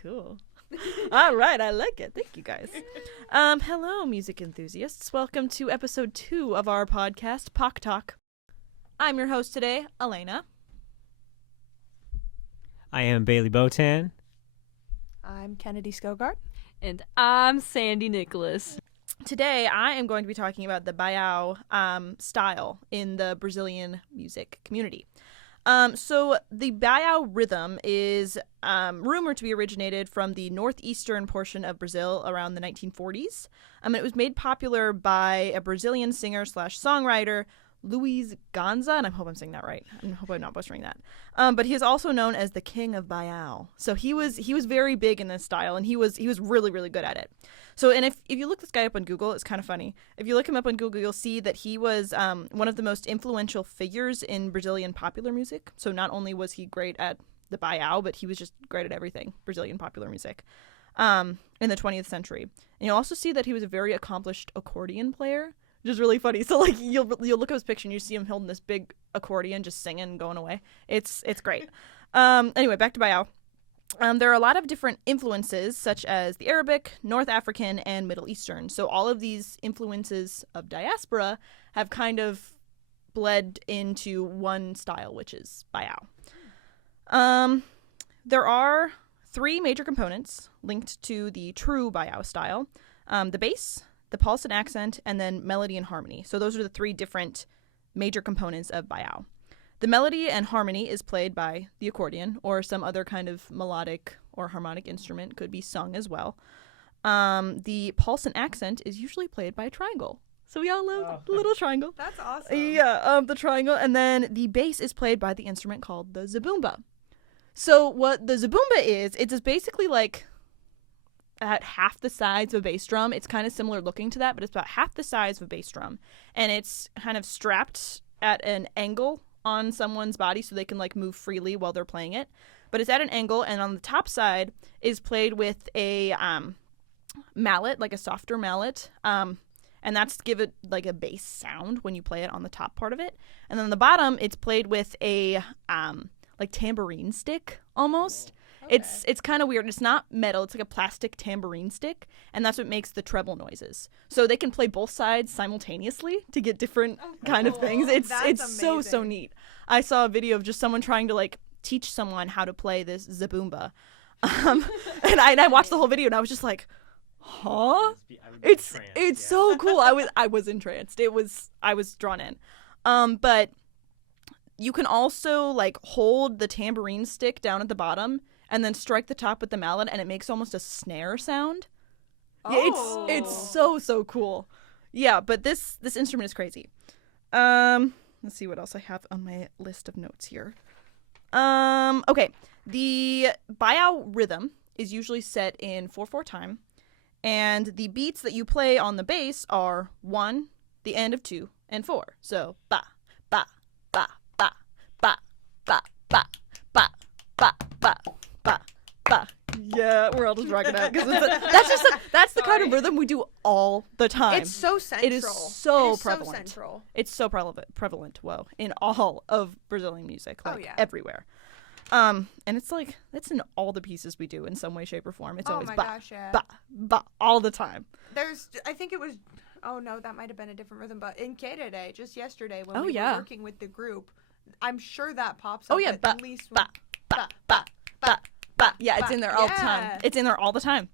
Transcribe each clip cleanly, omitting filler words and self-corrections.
Cool. All right, I like it. Thank you, guys. Hello, music enthusiasts. Welcome to episode 2 of our podcast, Pok Talk. I'm your host today, Elena. I am Bailey Botan. I'm Kennedy Skogard. And I'm Sandy Nicholas. Today, I am going to be talking about the baião style in the Brazilian music community. So the baião rhythm is rumored to be originated from the northeastern portion of Brazil around the 1940s. It was made popular by a Brazilian singer/songwriter, Luiz Gonza, and I hope I'm saying that right. I hope I'm not butchering that. But he is also known as the King of Baião. So he was very big in this style, and he was really, really good at it. So, and if you look this guy up on Google, it's kind of funny. If you look him up on Google, you'll see that he was one of the most influential figures in Brazilian popular music. So not only was he great at the baião, but he was just great at everything Brazilian popular music in the 20th century. And you'll also see that he was a very accomplished accordion player, which is really funny. So like you'll look at his picture and you see him holding this big accordion, just singing and going away. It's great. Anyway, back to baião. There are a lot of different influences, such as the Arabic, North African, and Middle Eastern. So all of these influences of diaspora have kind of bled into one style, which is baião. There are 3 major components linked to the true baião style. The bass, the pulse and accent, and then melody and harmony. So those are the 3 different major components of baião. The melody and harmony is played by the accordion or some other kind of melodic or harmonic instrument, could be sung as well. The pulse and accent is usually played by a triangle. So we all love the little triangle. That's awesome. Yeah, the triangle. And then the bass is played by the instrument called the zabumba. So what the zabumba is, it's basically like at half the size of a bass drum. It's kind of similar looking to that, but it's about half the size of a bass drum. And it's kind of strapped at an angle on someone's body so they can like move freely while they're playing it, but it's at an angle, and on the top side is played with a mallet, like a softer mallet, and that's to give it like a bass sound when you play it on the top part of it. And then on the bottom it's played with a like tambourine stick almost. Okay. It's kind of weird. It's not metal. It's like a plastic tambourine stick, and that's what makes the treble noises. So they can play both sides simultaneously to get different kind of things. It's so neat. I saw a video of just someone trying to like teach someone how to play this zabumba, and I watched the whole video and I was just like, huh? It's so cool. I was entranced. I was drawn in. But you can also like hold the tambourine stick down at the bottom and then strike the top with the mallet, and it makes almost a snare sound. Oh. Yeah, it's so cool. Yeah, but this instrument is crazy. Let's see what else I have on my list of notes here. Okay, the baião rhythm is usually set in 4/4 time, and the beats that you play on the bass are 1, the end of 2, and 4. So ba ba ba ba ba ba ba ba ba ba. Ba, ba. Yeah, we're all just rocking out because that's the kind of rhythm we do all the time. It's so central. It is so prevalent. So central. It's so prevalent. Whoa, in all of Brazilian music, like everywhere. And it's like that's in all the pieces we do in some way, shape, or form. It's always ba, ba, ba all the time. I think it was. Oh no, that might have been a different rhythm. But in K Day, just yesterday when we were working with the group, I'm sure that pops up at least. Ba, ba, ba, ba. Yeah, it's in there all the time. It's in there all the time.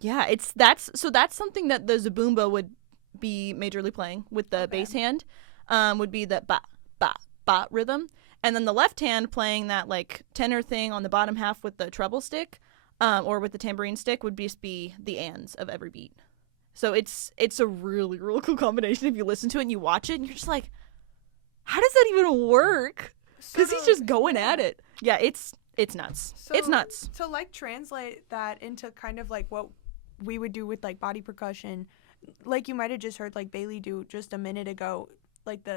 Yeah, that's something that the zabumba would be majorly playing with the bass hand. Would be the ba ba ba rhythm, and then the left hand playing that like tenor thing on the bottom half with the treble stick, or with the tambourine stick would just be the ands of every beat. So it's a really, really cool combination if you listen to it and you watch it and you're just like, how does that even work? Because he's just going at it. Yeah, it's nuts. So, it's nuts. To like translate that into kind of like what we would do with like body percussion, like you might have just heard like Bailey do just a minute ago, like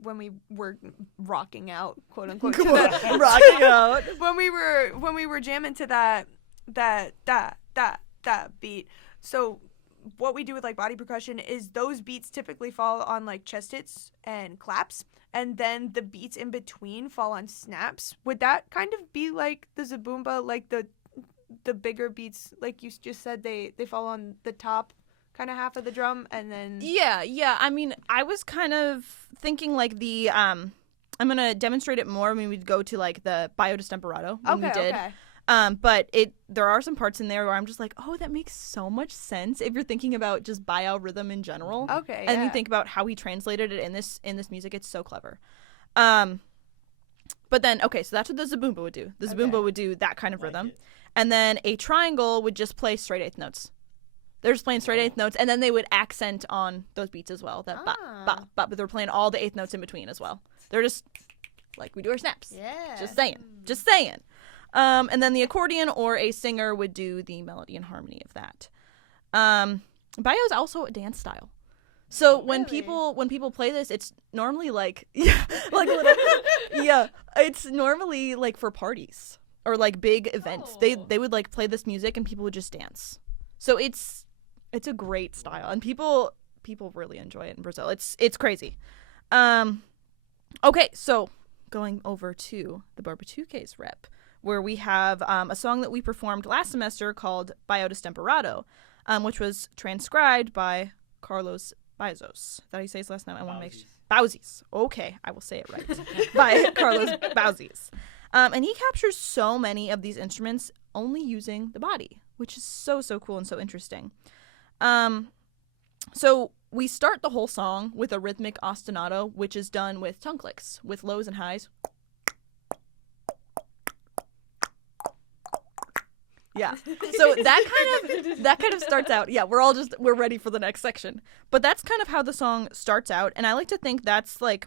when we were rocking out, quote unquote, rocking out when we were jamming to that beat. So what we do with like body percussion is those beats typically fall on like chest hits and claps, and then the beats in between fall on snaps. Would that kind of be like the Zabumba, like the bigger beats, like you just said, they fall on the top kind of half of the drum, and then yeah. I mean, I was kind of thinking like the I'm gonna demonstrate it more when we go to like the Bio Destemperato when we did. Okay. But there are some parts in there where I'm just like, oh, that makes so much sense if you're thinking about just Bio rhythm in general. Okay. And you think about how he translated it in this music, it's so clever. But then okay, so that's what the Zabumba would do. The Zabumba would do that kind of rhythm. And then a triangle would just play straight eighth notes. They're just playing straight eighth notes, and then they would accent on those beats as well. That but they're playing all the eighth notes in between as well. They're just like we do our snaps. Yeah. Just saying. And then the accordion or a singer would do the melody and harmony of that. Bio is also a dance style. So when people play this, it's normally like it's normally like for parties or like big events. They would like play this music and people would just dance. So it's a great style and people really enjoy it in Brazil. It's crazy. Okay, so going over to the Barbatuques rep, where we have a song that we performed last semester called Bio Destemperato, which was transcribed by Carlos Bauzis. Is that how you say his last name? I want to make sure. Bauzis. Okay, I will say it right. By Carlos Bauzis. And he captures so many of these instruments only using the body, which is so cool and so interesting. So we start the whole song with a rhythmic ostinato, which is done with tongue clicks, with lows and highs. Yeah. So that kind of starts out. Yeah, we're ready for the next section. But that's kind of how the song starts out, and I like to think that's like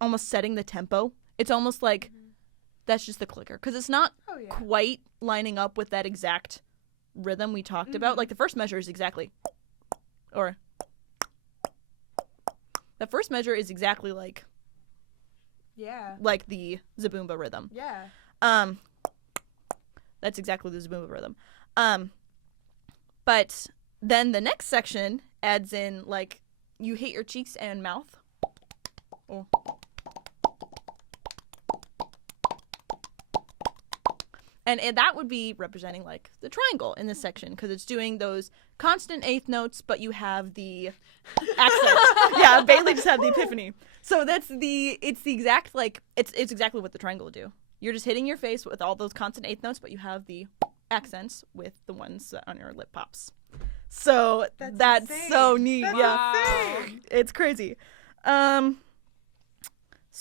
almost setting the tempo. It's almost like that's just the clicker because it's not quite lining up with that exact rhythm we talked about. Like the first measure is exactly like like the Zabumba rhythm. Yeah. That's exactly the Zabumba rhythm. But then the next section adds in, like, you hit your cheeks and mouth. Oh. And that would be representing, like, the triangle in this section, because it's doing those constant eighth notes, but you have the accent. Yeah, Bailey just had the epiphany. So it's the exact, like, it's exactly what the triangle would do. You're just hitting your face with all those constant eighth notes, but you have the accents with the ones on your lip pops. So that's so neat. Insane. It's crazy. So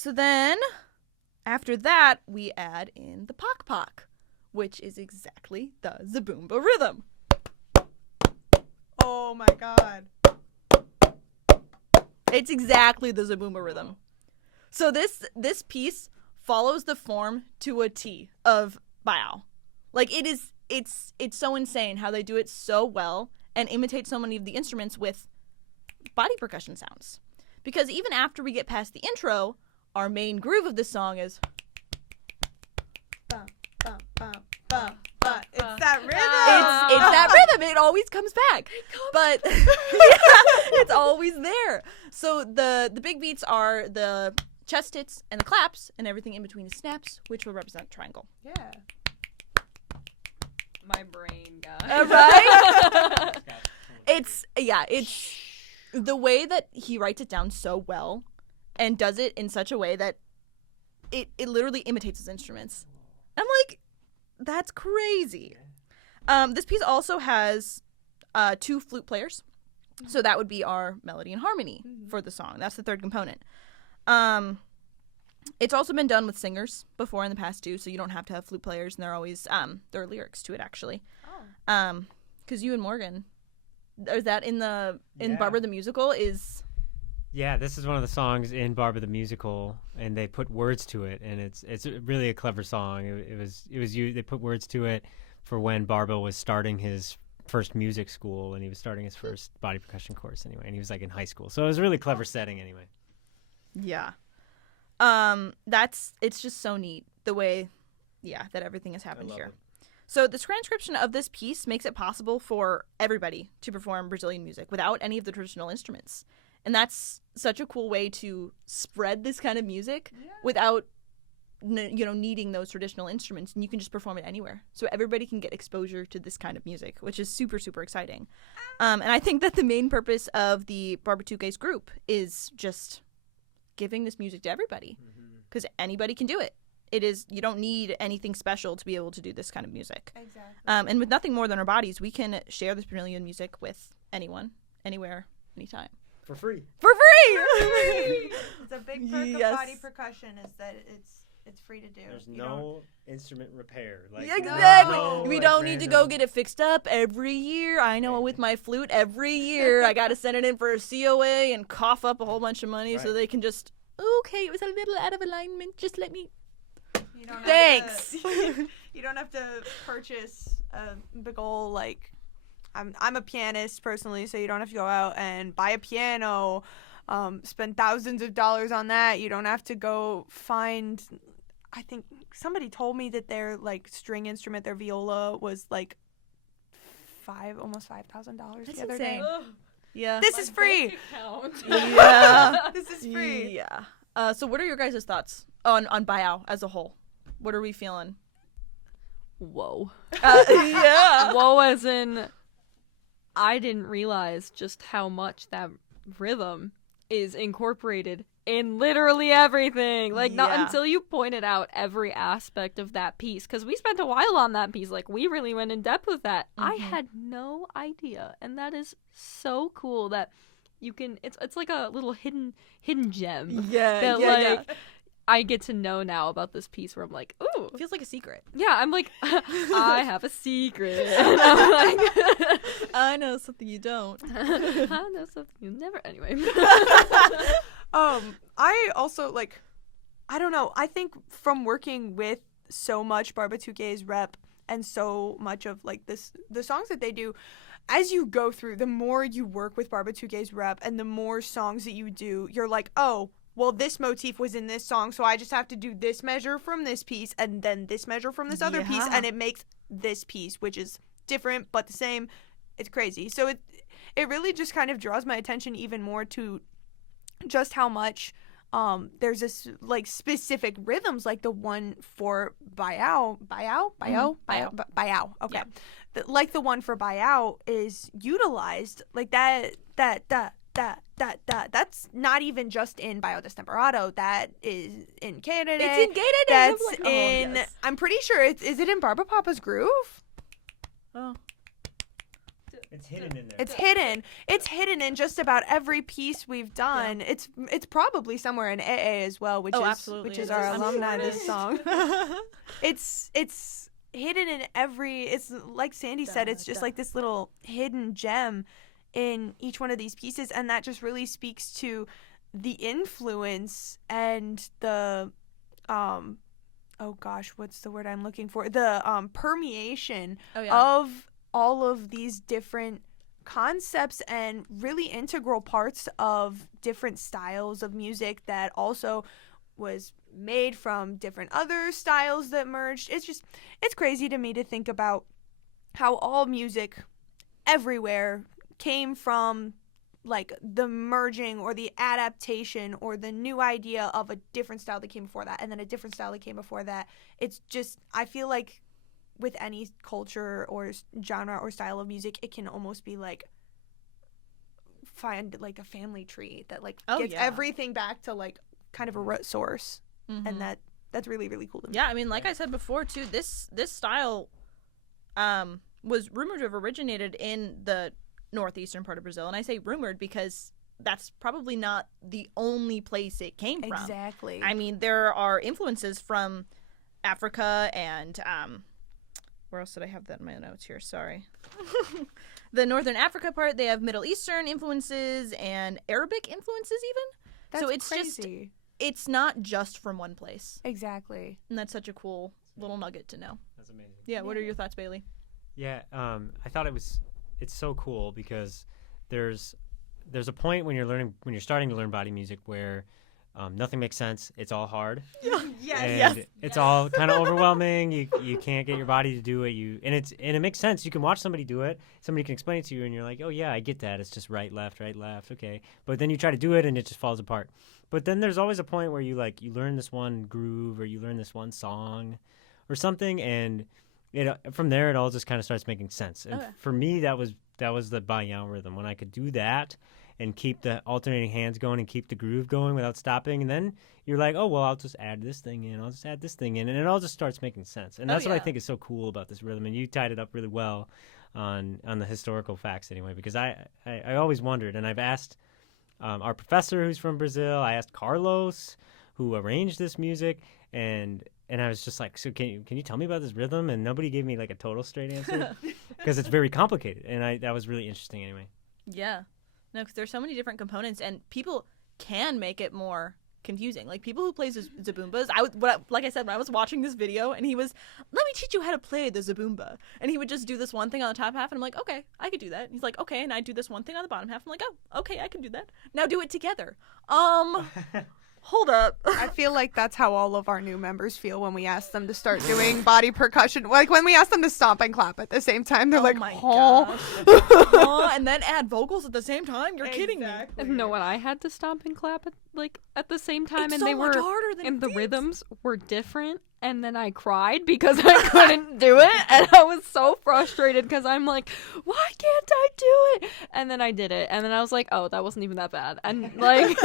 then after that, we add in the Pok, which is exactly the Zabumba rhythm. Oh my God. It's exactly the Zabumba rhythm. So this piece follows the form to a T of Bio. Like it's so insane how they do it so well and imitate so many of the instruments with body percussion sounds. Because even after we get past the intro, our main groove of this song is bum, bum, bum, bum, bum. It's that rhythm. It's that rhythm. It always comes back. But it's always there. So the big beats are the chest hits and the claps, and everything in between is snaps, which will represent triangle. Yeah. My brain, guys. Right? It's the way that he writes it down so well and does it in such a way that it literally imitates his instruments. I'm like, that's crazy. This piece also has 2 flute players. So that would be our melody and harmony for the song. That's the third component. It's also been done with singers before in the past too, so you don't have to have flute players, and they're always there are lyrics to it actually. Because you and Morgan Is that in Yeah. Barbara the Musical? Is Yeah, this is one of the songs in Barbara the Musical, and they put words to it, and it's really a clever song. They put words to it for when Barbara was starting his first music school, and he was starting his first body percussion course anyway, and he was like in high school. So it was a really clever setting anyway. yeah. It's just so neat the way, that everything has happened here. it. So the transcription of this piece makes it possible for everybody to perform Brazilian music without any of the traditional instruments. And that's such a cool way to spread this kind of music without needing those traditional instruments, and you can just perform it anywhere. So everybody can get exposure to this kind of music, which is super, super exciting. And I think that the main purpose of the Barbatuques group is just giving this music to everybody, because anybody can do it. You don't need anything special to be able to do this kind of music. Exactly. And with nothing more than our bodies, we can share this Brazilian music with anyone, anywhere, anytime. For free. For free! It's a big perk Yes. of body percussion is that it's free to do. There's You no instrument repair. Like, Exactly. no, We like, don't need to go random- get it fixed up every year. I know with my flute, every year I got to send it in for a COA and cough up a whole bunch of money so Right. they can just, okay, it was a little out of alignment. Just let me. You don't have Thanks. you don't have to purchase a big ol' like. I'm a pianist personally, so you don't have to go out and buy a piano, spend thousands of dollars on that. You don't have to go find. I think somebody told me that their like string instrument, their viola, was like almost $5,000 That's the other insane. day. Yeah. This is free. Yeah. This is free. Yeah. So what are your guys' thoughts on Baiao as a whole? What are we feeling? Whoa. Yeah. Whoa, as in, I didn't realize just how much that rhythm is incorporated in literally everything. Like, not Yeah. until you pointed out every aspect of that piece, because we spent a while on that piece. Like, we really went in depth with that. I had no idea, and that is so cool that you can. It's like a little hidden gem. Yeah. That yeah, like I get to know now about this piece where I'm like, ooh, It feels like a secret. yeah, I'm like, I have a secret. And I'm like, I know something you don't. I know something you never. Anyway. I also like, I don't know. I think from working with so much Barbatuques rep and so much of like the songs that they do, as you go through, the more you work with Barbatuques rep and the more songs that you do, you're like, oh, well, this motif was in this song, so I just have to do this measure from this piece and then this measure from this other piece, Yeah. and it makes this piece, which is different but the same. It's crazy. So it really just kind of draws my attention even more to just how much there's this like specific rhythms, like the one for Baiao. Okay, Yeah. like the one for Baiao is utilized like that. That's not even just in Baio Destemperado. That is in Canada. It's in Canada. That's I'm like, oh, in. yes. I'm pretty sure is it in Barba Papa's Groove? Oh. It's hidden in there. It's hidden. It's hidden in just about every piece we've done. It's probably somewhere in AA as well, which Oh, is absolutely which is it our is. I'm alumni sure it this is. song. It's hidden in every. It's like Sandy said. It's just like this little hidden gem in each one of these pieces, and that just really speaks to the influence and the oh gosh, what's the word I'm looking for? The permeation Oh yeah. of all of these different concepts and really integral parts of different styles of music that also was made from different other styles that merged. It's crazy to me to think about how all music everywhere came from like the merging or the adaptation or the new idea of a different style that came before that and then a different style that came before that. It's just, I feel like with any culture or genre or style of music, it can almost be like find like a family tree that like gets yeah. everything back to like kind of a root source. Mhm. And that's really, really cool to me. Yeah, I mean, like I said before too, this style was rumored to have originated in the northeastern part of Brazil, and I say rumored because that's probably not the only place it came from. Exactly. I mean, there are influences from Africa and where else did I have that in my notes here? Sorry. The Northern Africa part, they have Middle Eastern influences and Arabic influences even. That's so it's crazy. it's not just from one place. Exactly. And that's such a cool little nugget to know. That's amazing. Yeah, what are your thoughts, Bailey? Yeah, I thought it's so cool because there's a point when you're starting to learn body music where nothing makes sense. It's all hard. And it's all kind of overwhelming. You can't get your body to do it. And it makes sense. You can watch somebody do it. Somebody can explain it to you, and you're like, oh yeah, I get that. It's just right, left, okay. But then you try to do it, and it just falls apart. But then there's always a point where you learn this one groove or you learn this one song or something, and from there it all just kind of starts making sense. And for me, that was the Bayan rhythm, when I could do that and keep the alternating hands going and keep the groove going without stopping. And then you're like, oh, well, I'll just add this thing in. I'll just add this thing in. And it all just starts making sense. And that's what I think is so cool about this rhythm. And you tied it up really well on the historical facts anyway, because I always wondered, and I've asked our professor who's from Brazil, I asked Carlos, who arranged this music, and I was just like, so can you tell me about this rhythm? And nobody gave me like a total straight answer because it's very complicated. And that was really interesting anyway. Yeah. No, because there's so many different components, and people can make it more confusing. Like, people who play Zaboombas, like I said, when I was watching this video, and he was, let me teach you how to play the Zaboomba. And he would just do this one thing on the top half, and I'm like, okay, I could do that. And he's like, okay, and I do this one thing on the bottom half. I'm like, oh, okay, I can do that. Now do it together. Hold up. I feel like that's how all of our new members feel when we ask them to start doing body percussion. Like when we ask them to stomp and clap at the same time, they're like, my oh. gosh. And then add vocals at the same time? You're kidding me. No, when I had to stomp and clap at the same time, It's and so they much were, harder than and it the thinks. rhythms were different, and then I cried because I couldn't do it, and I was so frustrated because I'm like, why can't I do it? And then I did it, and then I was like, oh, that wasn't even that bad. And like,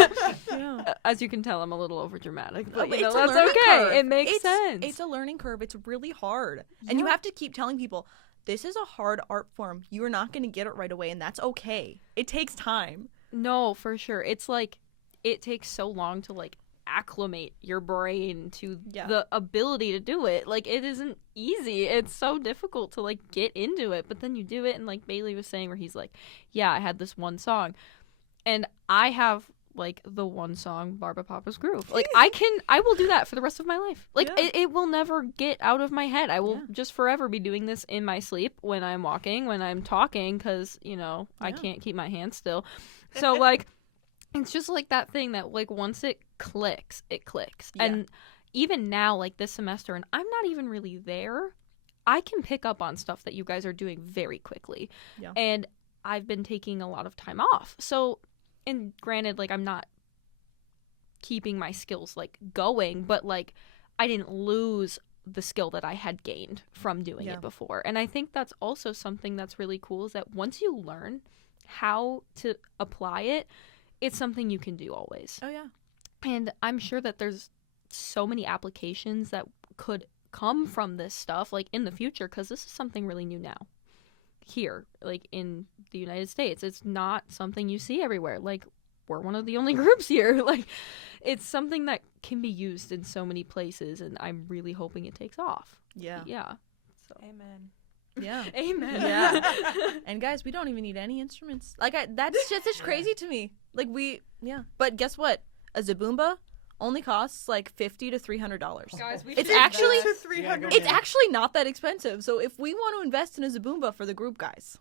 as you can tell, I'm a little over dramatic, but you know, It's a that's learning okay. curve. It makes sense. It's a learning curve. It's really hard. And you have to keep telling people, this is a hard art form. You are not going to get it right away, and that's okay. It takes time. No, for sure. It's like, it takes so long to like acclimate your brain to the ability to do it. Like, it isn't easy. It's so difficult to like get into it, but then you do it. And like Bailey was saying, where he's like, yeah, I had this one song, and I have like the one song, Barba Papa's Groove. Like, I will do that for the rest of my life. Like, it will never get out of my head. I will just forever be doing this in my sleep, when I'm walking, when I'm talking, because, you know, I can't keep my hands still. So like, it's just like that thing that like once it clicks, it clicks. Yeah. And even now, like this semester, and I'm not even really there, I can pick up on stuff that you guys are doing very quickly. Yeah. And I've been taking a lot of time off. So, and granted, like, I'm not keeping my skills like going, but like I didn't lose the skill that I had gained from doing it before. And I think that's also something that's really cool, is that once you learn how to apply it, it's something you can do always. Oh, yeah. And I'm sure that there's so many applications that could come from this stuff, like, in the future, because this is something really new now. Here, like, in the United States. It's not something you see everywhere. Like, we're one of the only groups here. Like, it's something that can be used in so many places, and I'm really hoping it takes off. Yeah. Yeah. So. Amen. Yeah. Amen. Yeah. And guys, we don't even need any instruments. Like, that's just crazy to me. Like, but guess what? A Zaboomba only costs like $50 to $300. Guys, It's actually $300. actually not that expensive. So if we want to invest in a Zaboomba for the group, guys,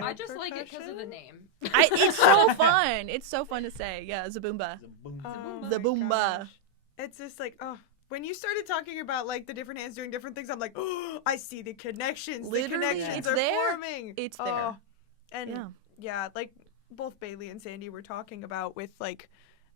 I just like it because of the name. it's so fun. It's so fun to say. Yeah, Zaboomba. Zaboomba. Gosh. It's just like, oh, when you started talking about like the different hands doing different things, I'm like, oh, I see the connections. Literally, the connections it's are there. forming. It's there. Oh. And yeah, like both Bailey and Sandy were talking about with like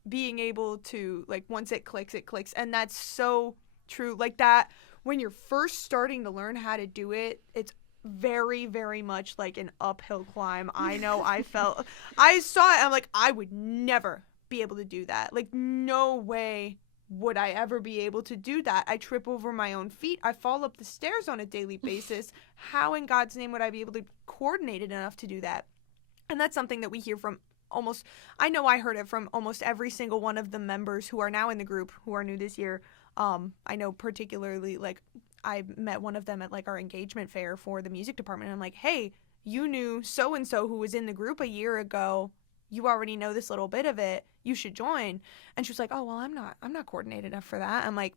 being able to, like, once it clicks, and that's so true. Like, that when you're first starting to learn how to do it, it's very, very much like an uphill climb. I know. I saw it, I'm like, I would never be able to do that. Like, no way would I ever be able to do that. I trip over my own feet. I fall up the stairs on a daily basis. How in God's name would I be able to coordinate it enough to do that? And that's something that we hear from I know I heard it from almost every single one of the members who are now in the group, who are new this year. I know particularly, like, I met one of them at like our engagement fair for the music department. And I'm like, hey, you knew so and so who was in the group a year ago. You already know this little bit of it. You should join." And she was like, "Oh, well, I'm not coordinated enough for that." I'm like,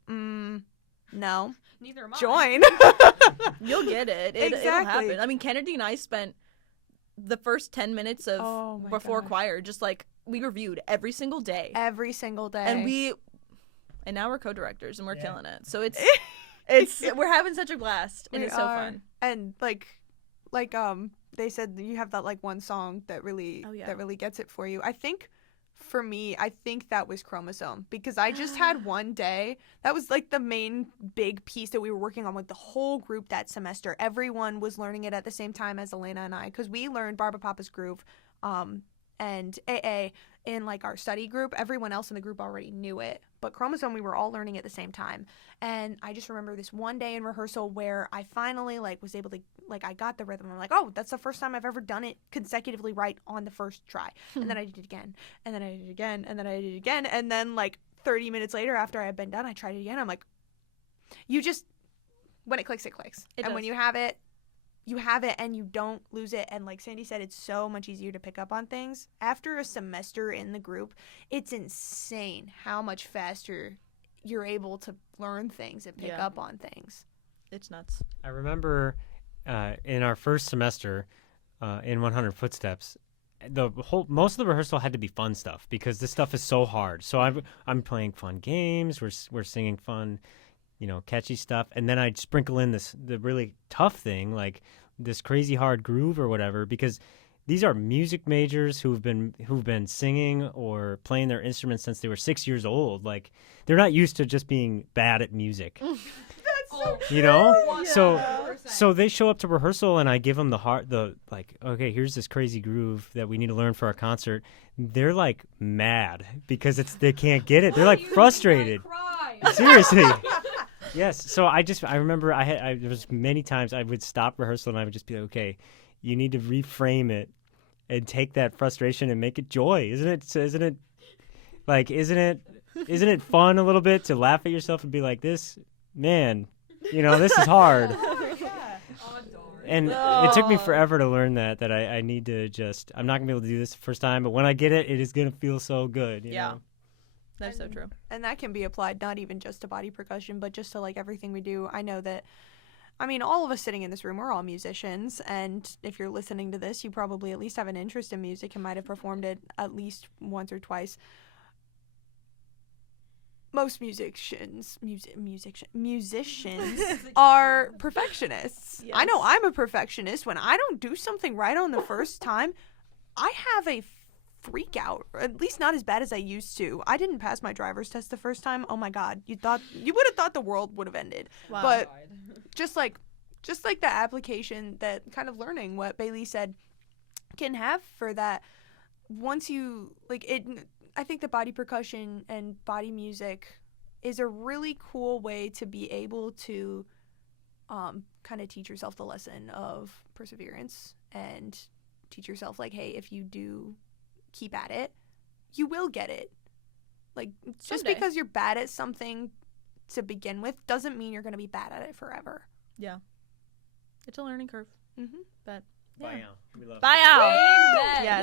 no, Neither am I. join. You'll get it. It'll Exactly. happen. I mean, Kennedy and I spent the first 10 minutes of Oh my before gosh. choir just like we reviewed every single day. Every single day. And now we're co-directors and we're Yeah. killing it. So it's we're having such a blast and We it's so are. fun. And like they said you have that like one song that really Oh, yeah. that really gets it for you. I think for me, I think that was Chromosome, because I just had one day that was like the main big piece that we were working on with the whole group that semester. Everyone was learning it at the same time as Elena and I, because we learned Barbara Papa's Groove and AA in like our study group. Everyone else in the group already knew it, but Chromosome we were all learning at the same time. And I just remember this one day in rehearsal where I finally like was able to like I got the rhythm. I'm like, oh, that's the first time I've ever done it consecutively right on the first try. And then I did it again, and then I did it again, and then I did it again, and then like 30 minutes later after I had been done, I tried it again. I'm like, you just when it clicks, it clicks. It And when does. you have it, you have it and you don't lose it. And like Sandy said, it's so much easier to pick up on things. After a semester in the group, it's insane how much faster you're able to learn things and pick Yeah. up on things. It's nuts. I remember in our first semester in 100 Footsteps, most of the rehearsal had to be fun stuff because this stuff is so hard. So I'm playing fun games. We're singing fun, catchy stuff, and then I'd sprinkle in the really tough thing, like this crazy hard groove or whatever, because these are music majors who've been singing or playing their instruments since they were 6 years old. Like they're not used to just being bad at music. So they show up to rehearsal and I give them okay, here's this crazy groove that we need to learn for our concert. They're like mad because they can't get it. They're like frustrated. Seriously. Yes. So I remember there was many times I would stop rehearsal and I would just be like, okay, you need to reframe it and take that frustration and make it joy. Isn't it fun a little bit to laugh at yourself and be like, this is hard. And it took me forever to learn that I need to I'm not going to be able to do this the first time, but when I get it, it is going to feel so good. You know? That's so true. And that can be applied not even just to body percussion, but just to like everything we do. I know that, all of us sitting in this room, we're all musicians. And if you're listening to this, you probably at least have an interest in music and might have performed it at least once or twice. Most musicians are perfectionists. Yes. I know I'm a perfectionist. When I don't do something right on the first time, I have a freak out, or at least not as bad as I used to. I didn't pass my driver's test the first time. Oh my God, you would have thought the world would have ended. Wow. But just like the application, that kind of learning what Bailey said can have for that, once you like it, I think that body percussion and body music is a really cool way to be able to kind of teach yourself the lesson of perseverance and teach yourself like, hey, if you do keep at it, you will get it. Like, just Someday. because you're bad at something to begin with doesn't mean you're going to be bad at it forever. Yeah. It's a learning curve. Mm-hmm. But Bye now. We love bye out. Amen. Yes.